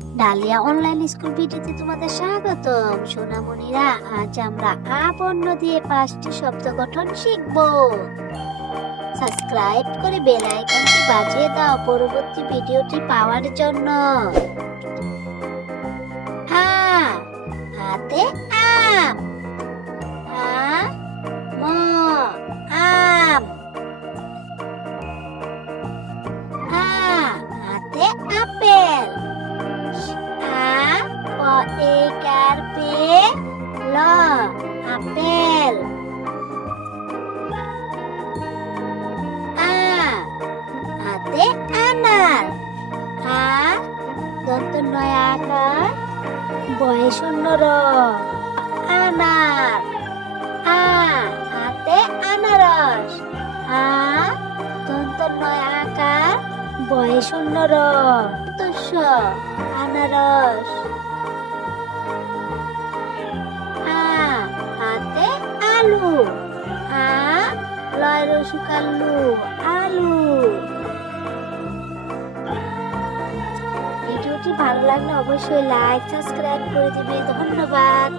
Dahlia online school ভিডিওতে তোমাদের স্বাগতম। সোনামণিরা, আজ আমরা আ বর্ণ দিয়ে 5টি শব্দ গঠন শিখব। সাবস্ক্রাইব করে বেল আইকনটি বাজিয়ে দাও পরবর্তী ভিডিওটি পাওয়ার জন্য। আ, হাতে আম। ম, আম। আ, হাতে আপেল। ল, আপেল। আ, হাতে আনার। দন্ত নয় আকার, বয় শূন্য র, আনার। হাতে আনারস। দন্ত নয় আকার, বয় শূন্য র, আনারস। হাতে আলু। লয় রসুকাল্লু, আলু। ভিডিওটি ভালো লাগলে অবশ্যই লাইক সাবস্ক্রাইব করে দিবে। ধন্যবাদ।